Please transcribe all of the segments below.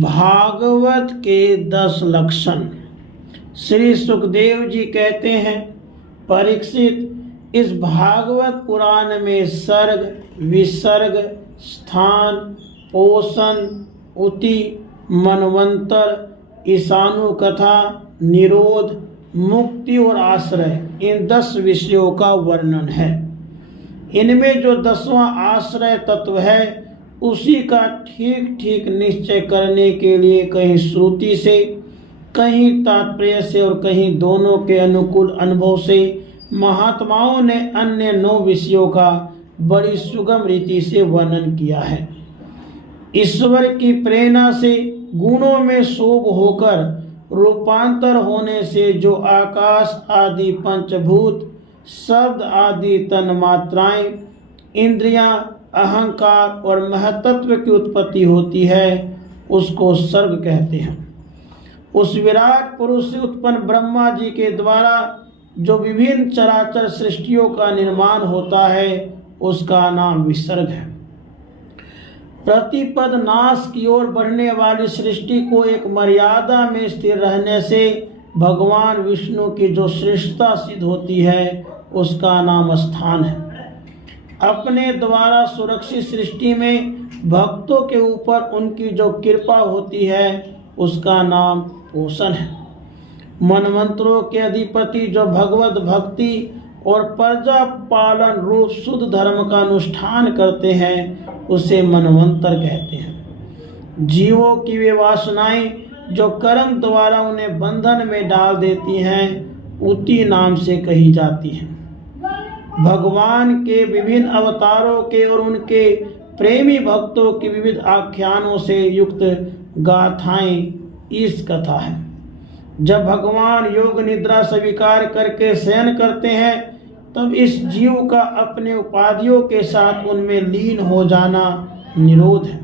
भागवत के 10 लक्षण। श्री सुखदेव जी कहते हैं, परीक्षित, इस भागवत पुराण में सर्ग, विसर्ग, स्थान, पोषण, उति, मनवंतर, ईशानु कथा, निरोध, मुक्ति और आश्रय, इन 10 विषयों का वर्णन है। इनमें जो 10वां आश्रय तत्व है उसी का ठीक ठीक निश्चय करने के लिए कहीं श्रुति से, कहीं तात्पर्य से और कहीं दोनों के अनुकूल अनुभव से महात्माओं ने अन्य 9 विषयों का बड़ी सुगम रीति से वर्णन किया है। ईश्वर की प्रेरणा से गुणों में शोभ होकर रूपांतर होने से जो आकाश आदि पंचभूत, शब्द आदि तन्मात्राएं, इंद्रियां, अहंकार और महतत्व की उत्पत्ति होती है, उसको सर्ग कहते हैं। उस विराट पुरुष से उत्पन्न ब्रह्मा जी के द्वारा जो विभिन्न चराचर सृष्टियों का निर्माण होता है, उसका नाम विसर्ग है। प्रतिपद नाश की ओर बढ़ने वाली सृष्टि को एक मर्यादा में स्थिर रहने से भगवान विष्णु की जो श्रेष्ठता सिद्ध होती है, उसका नाम स्थान है। अपने द्वारा सुरक्षित सृष्टि में भक्तों के ऊपर उनकी जो कृपा होती है, उसका नाम पोषण है। मनवंतरों के अधिपति जो भगवत भक्ति और प्रजा पालन रूप शुद्ध धर्म का अनुष्ठान करते हैं, उसे मनवंतर कहते हैं। जीवों की वे वासनाएं जो कर्म द्वारा उन्हें बंधन में डाल देती हैं, उति नाम से कही जाती हैं। भगवान के विभिन्न अवतारों के और उनके प्रेमी भक्तों की विविध आख्यानों से युक्त गाथाएं इस कथा है। जब भगवान योग निद्रा स्वीकार करके शयन करते हैं, तब इस जीव का अपने उपाधियों के साथ उनमें लीन हो जाना निरोध है।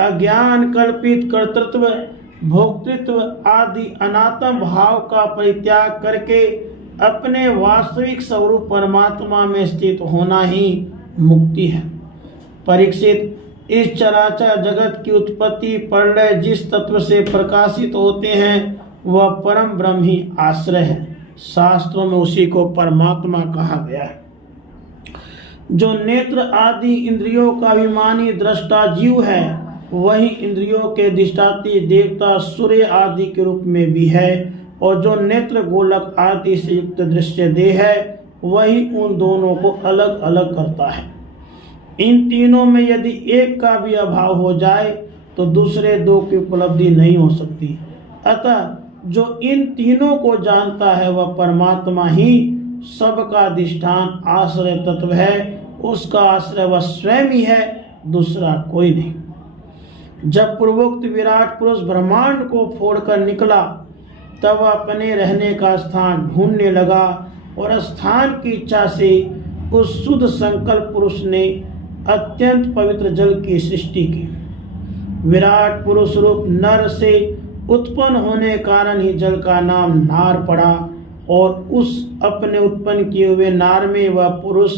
अज्ञान कल्पित कर्तृत्व, भोक्तृत्व आदि अनात्म भाव का परित्याग करके अपने वास्तविक स्वरूप परमात्मा में स्थित होना ही मुक्ति है। परीक्षित, इस चराचर जगत की उत्पत्ति प्रलय जिस तत्व से प्रकाशित होते हैं, वह परम ब्रह्म ही आश्रय है। शास्त्रों में उसी को परमात्मा कहा गया है। जो नेत्र आदि इंद्रियों का अभिमानी दृष्टा जीव है, वही इंद्रियों के अधिष्ठात्री देवता सूर्य आदि के रूप में भी है, और जो नेत्र गोलक आदि से युक्त दृश्य देह है, वही उन दोनों को अलग अलग करता है। इन तीनों में यदि एक का भी अभाव हो जाए तो दूसरे 2 की उपलब्धि नहीं हो सकती। अतः जो इन तीनों को जानता है, वह परमात्मा ही सबका अधिष्ठान आश्रय तत्व है। उसका आश्रय वह स्वयं ही है, दूसरा कोई नहीं। जब पूर्वोक्त विराट पुरुष ब्रह्मांड को फोड़कर निकला, तब वह अपने रहने का स्थान ढूंढने लगा और स्थान की इच्छा से उस शुद्ध संकल्प पुरुष ने अत्यंत पवित्र जल की सृष्टि की। विराट पुरुष रूप नर से उत्पन्न होने कारण ही जल का नाम नार पड़ा, और उस अपने उत्पन्न किए हुए नार में वह पुरुष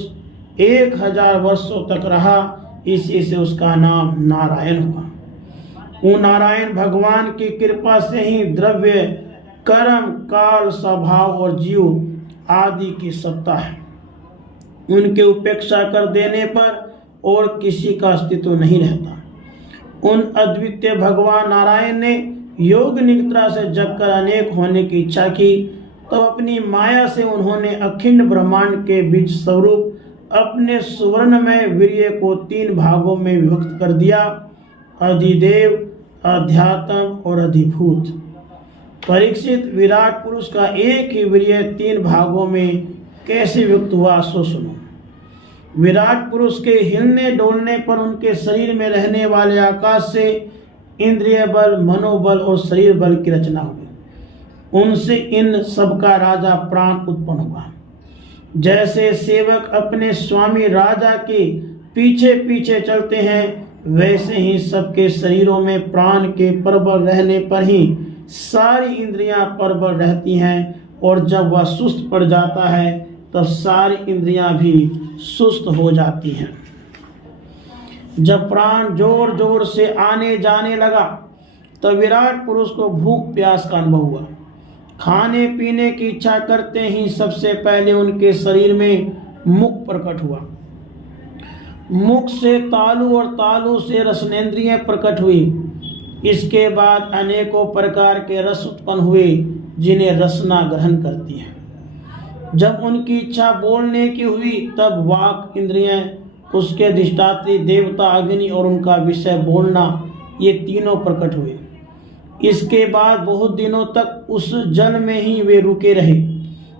1000 वर्षों तक रहा, इसी से उसका नाम नारायण हुआ। वो नारायण भगवान की कृपा से ही द्रव्य, कर्म, काल, स्वभाव और जीव आदि की सत्ता है। उनके उपेक्षा कर देने पर और किसी का अस्तित्व नहीं रहता। उन अद्वितीय भगवान नारायण ने योग निद्रा से जगकर अनेक होने की इच्छा की, तो अपनी माया से उन्होंने अखंड ब्रह्मांड के बीज स्वरूप अपने सुवर्णमय वीर्य को 3 भागों में विभक्त कर दिया: अधिदेव, अध्यात्म और अधिभूत। परीक्षित, विराट पुरुष का एक ही वीर्य 3 भागों में कैसे विभक्त हुआ, सो सुनो। विराट पुरुष के हिलने डोलने पर उनके शरीर में रहने वाले आकाश से इंद्रिय बल, मनोबल और शरीर बल की रचना हुई। उनसे इन सबका राजा प्राण उत्पन्न हुआ। जैसे सेवक अपने स्वामी राजा के पीछे पीछे चलते हैं, वैसे ही सबके शरीरों में प्राण के प्रबल रहने पर ही सारी इंद्रियां प्रबल रहती हैं, और जब वह सुस्त पड़ जाता है तब सारी इंद्रियां भी सुस्त हो जाती हैं। जब प्राण जोर जोर से आने जाने लगा तब विराट पुरुष को भूख प्यास का अनुभव हुआ। खाने पीने की इच्छा करते ही सबसे पहले उनके शरीर में मुख प्रकट हुआ। मुख से तालु और तालु से रसनेंद्रियां प्रकट हुई। इसके बाद अनेकों प्रकार के रस उत्पन्न हुए जिन्हें रसना ग्रहण करती है। जब उनकी इच्छा बोलने की हुई तब वाक इंद्रियां, उसके अधिष्ठात्री देवता अग्नि और उनका विषय बोलना, ये तीनों प्रकट हुए। इसके बाद बहुत दिनों तक उस जल में ही वे रुके रहे।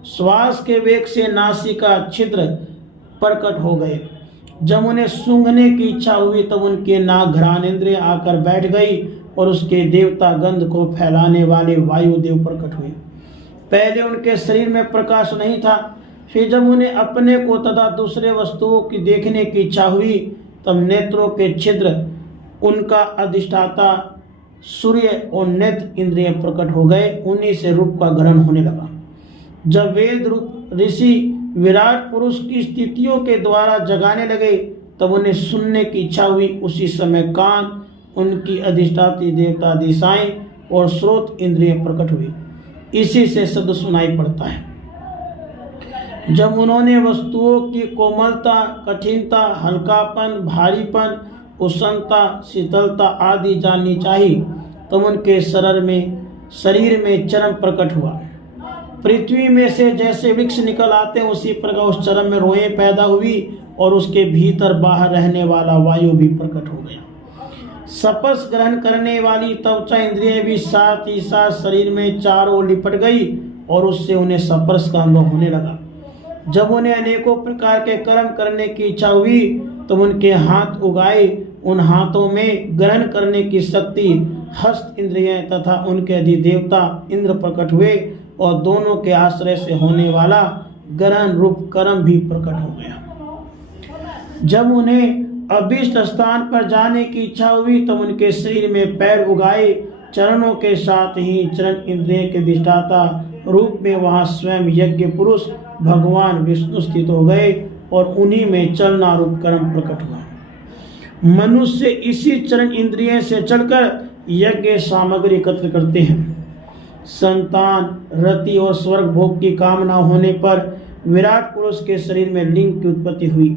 श्वास के वेग से नासिका छिद्र प्रकट हो गए। जब उन्हें सूंघने की इच्छा हुई तब उनके नाक घ्राणेंद्रिय आकर बैठ गई और उसके देवता गंध को फैलाने वाले वायुदेव प्रकट हुए। पहले उनके शरीर में प्रकाश नहीं था। फिर जब उन्हें अपने को तथा दूसरे वस्तुओं की देखने की इच्छा हुई तब नेत्रों के छिद्र, उनका अधिष्ठाता सूर्य और नेत्र इंद्रिय प्रकट हो गए। उन्हीं से रूप का ग्रहण होने लगा। जब वेद रूप ऋषि विराट पुरुष की स्थितियों के द्वारा जगाने लगे तब उन्हें सुनने की इच्छा हुई। उसी समय कान, उनकी अधिष्ठात्री देवता दिशाएं और स्रोत इंद्रिय प्रकट हुई। इसी से शब्द सुनाई पड़ता है। जब उन्होंने वस्तुओं की कोमलता, कठिनता, हल्कापन, भारीपन, उष्णता, शीतलता आदि जाननी चाहिए तब उनके शरीर में चर्म प्रकट हुआ। पृथ्वी में से जैसे वृक्ष निकल आते हैं उसी प्रकार उस चर्म में रोएं पैदा हुई और उसके भीतर बाहर रहने वाला वायु भी प्रकट हो गया। स्पर्श ग्रहण करने वाली त्वचा इंद्रिय भी साथ ही साथ शरीर में चारों ओर लिपट गई और उससे उन्हें स्पर्श का अनुभव होने लगा। जब उन्हें अनेकों प्रकार के कर्म करने की इच्छा हुई तो उनके हाथ उगाए। उन हाथों में ग्रहण करने की शक्ति, हस्त इंद्रिय तथा उनके अधिदेवता इंद्र प्रकट हुए और दोनों के आश्रय से होने वाला ग्रहण रूप कर्म भी प्रकट हो गया। जब उन्हें अभीष्ट स्थान पर जाने की इच्छा हुई तब उनके शरीर में पैर उगाए। चरणों के साथ ही चरण इंद्रिय के अधिष्ठाता रूप में वहां स्वयं यज्ञ पुरुष भगवान विष्णु स्थित हो गए और उन्हीं में चलना रूप कर्म प्रकट हुआ। मनुष्य इसी चरण इंद्रिय से चलकर यज्ञ सामग्री एकत्र करते हैं। संतान, रति और स्वर्ग भोग की कामना होने पर विराट पुरुष के शरीर में लिंग की उत्पत्ति हुई।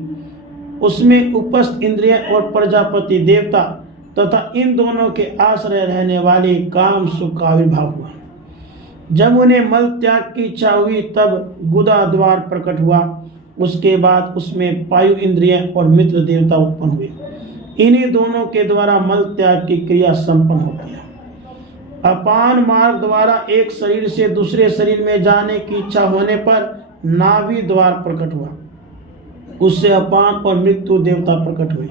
उसमें उपस्थ इंद्रिय और प्रजापति देवता तथा इन दोनों के आश्रय रहने वाले काम सुख का आविर्भाव हुआ। जब उन्हें मल त्याग की इच्छा हुई तब गुदा द्वार प्रकट हुआ। उसके बाद उसमें पायु इंद्रिय और मित्र देवता उत्पन्न हुए। इन्हीं दोनों के द्वारा मल त्याग की क्रिया संपन्न हो गई। अपान मार्ग द्वारा एक शरीर से दूसरे शरीर में जाने की इच्छा होने पर नाभि द्वार प्रकट हुआ। उससे अपान और मृत्यु देवता प्रकट हुए।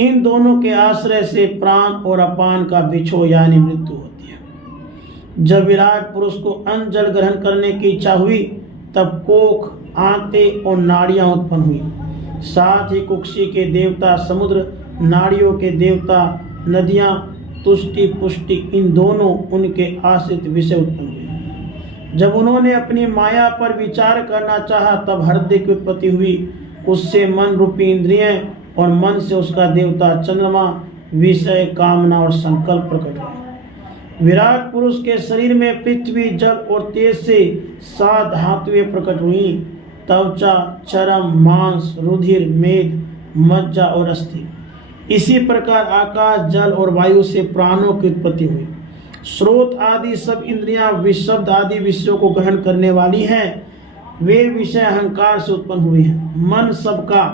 इन दोनों के आश्रय से प्राण और अपान का बिछो यानी मृत्यु होती है। जब विराट पुरुष को अन्न जल ग्रहण करने की इच्छा हुई तब कोख, आंते और नाड़ियां उत्पन्न हुई। साथ ही कुक्षी के देवता समुद्र, नाड़ियों के देवता नदियां, तुष्टि पुष्टि इन दोनों उनके आश्रित विषय उत्पन्न हुए। जब उन्होंने अपनी माया पर विचार करना चाहा तब हृदय की उत्पत्ति हुई। उससे मन रूपी इंद्रिय और मन से उसका देवता चंद्रमा, विषय, कामना और संकल्प प्रकट हुए। विराट पुरुष के शरीर में पृथ्वी, जल और तेज से 7 धातुएं प्रकट हुई। त्वचा, चर्म, मांस, रुधिर, मेद, मज्जा और अस्थि। इसी प्रकार आकाश, जल और वायु से प्राणों की उत्पत्ति हुई। स्रोत आदि सब इंद्रियां विशब्द आदि विषयों को ग्रहण करने वाली हैं। वे विषय अहंकार से उत्पन्न हुए हैं। मन सबका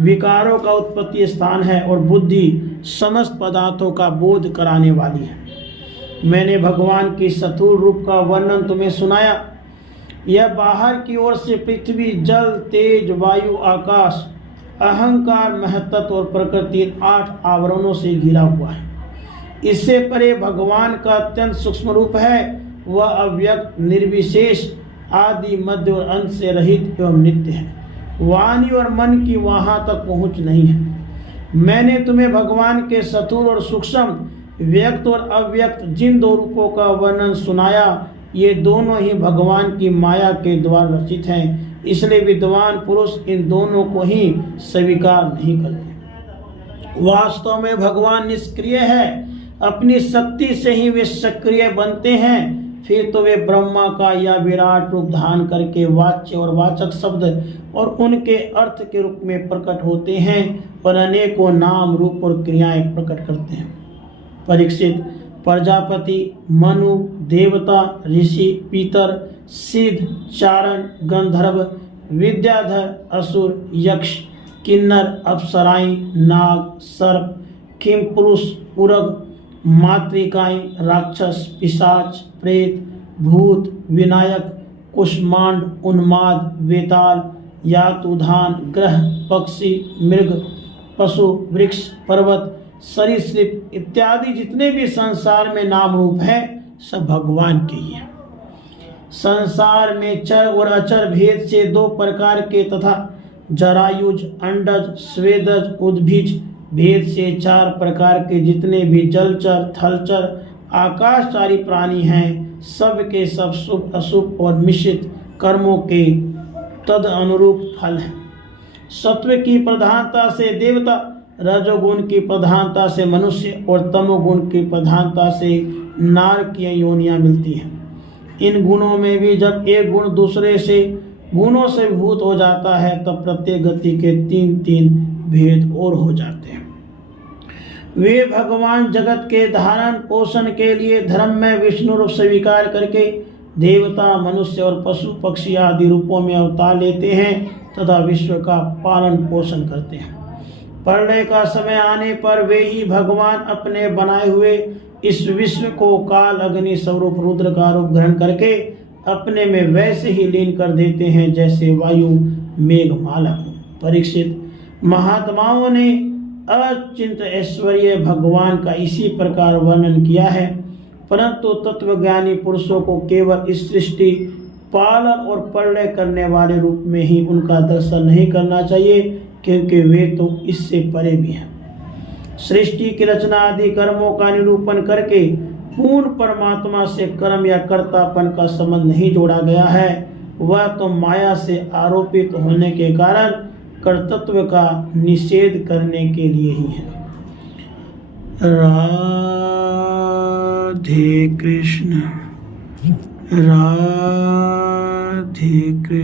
विकारों का उत्पत्ति स्थान है और बुद्धि समस्त पदार्थों का बोध कराने वाली है। मैंने भगवान की स्थूल रूप का वर्णन तुम्हें सुनाया। यह बाहर की ओर से पृथ्वी, जल, तेज, वायु, आकाश, अहंकार, महत्त्व और प्रकृति 8 आवरणों से घिरा हुआ है। इससे परे भगवान का अत्यंत सूक्ष्म रूप है। वह अव्यक्त, निर्विशेष, आदि, मध्य और अंत से रहित एवं नित्य है। वाणी और मन की वहां तक पहुंच नहीं है। मैंने तुम्हें भगवान के स्थूल और सूक्ष्म, व्यक्त और अव्यक्त जिन 2 रूपों का वर्णन सुनाया, ये दोनों ही भगवान की माया के द्वारा रचित हैं। इसलिए विद्वान पुरुष इन दोनों को ही स्वीकार नहीं करते। वास्तव में भगवान निष्क्रिय है, अपनी शक्ति से ही वे सक्रिय बनते हैं। फिर तो वे ब्रह्मा का या विराट रूप धारण करके वाच्य और वाचक शब्द और उनके अर्थ के रूप में प्रकट होते हैं और अनेकों नाम रूप और क्रियाएं प्रकट करते हैं। परीक्षित, प्रजापति, मनु, देवता, ऋषि, पितर, सिद्ध, चारण, गंधर्व, विद्याधर, असुर, यक्ष, किन्नर, अप्सराएं, नाग, सर्प, किमपुरुष, उरग, मातृकाएं, राक्षस, पिशाच, प्रेत, भूत, विनायक, कुष्मांड, उन्माद, वेताल, यातुधान, ग्रह, पक्षी, मृग, पशु, वृक्ष, पर्वत, सरीसृप इत्यादि जितने भी संसार में नाम रूप हैं सब भगवान के ही हैं। संसार में चर और अचर भेद से दो प्रकार के तथा जरायुज, अंडज, स्वेदज, उद्भिज भेद से चार प्रकार के जितने भी जलचर, थलचर, आकाशचारी प्राणी हैं, सब के सब शुभ, अशुभ और मिश्रित कर्मों के तद अनुरूप फल हैं। सत्व की प्रधानता से देवता, रजोगुण की प्रधानता से मनुष्य और तमोगुण की प्रधानता से नारकीय योनियां मिलती हैं। इन गुणों में भी जब एक गुण दूसरे से गुणों से विभूत हो जाता है तब प्रत्येक गति के तीन तीन भेद और हो जाते हैं। वे भगवान जगत के धारण पोषण के लिए धर्म में विष्णु रूप स्वीकार करके देवता, मनुष्य और पशु पक्षी आदि रूपों में अवतार लेते हैं तथा विश्व का पालन पोषण करते हैं। प्रलय का समय आने पर वे ही भगवान अपने बनाए हुए इस विश्व को काल अग्नि स्वरूप रुद्र का रूप ग्रहण करके अपने में वैसे ही लीन कर देते हैं जैसे वायु मेघमाला को। परीक्षित, महात्माओं ने अचिंत ऐश्वर्य भगवान का इसी प्रकार वर्णन किया है, परंतु तत्वज्ञानी पुरुषों को केवल इस सृष्टि पालन और प्रलय करने वाले रूप में ही उनका दर्शन नहीं करना चाहिए, क्योंकि वे तो इससे परे भी हैं। सृष्टि की रचना आदि कर्मों का निरूपण करके पूर्ण परमात्मा से कर्म या कर्तापन का संबंध नहीं जोड़ा गया है, वह तो माया से आरोपित होने के कारण कर्तृत्व का निषेध करने के लिए ही है। राधे कृष्ण, राधे कृष्ण।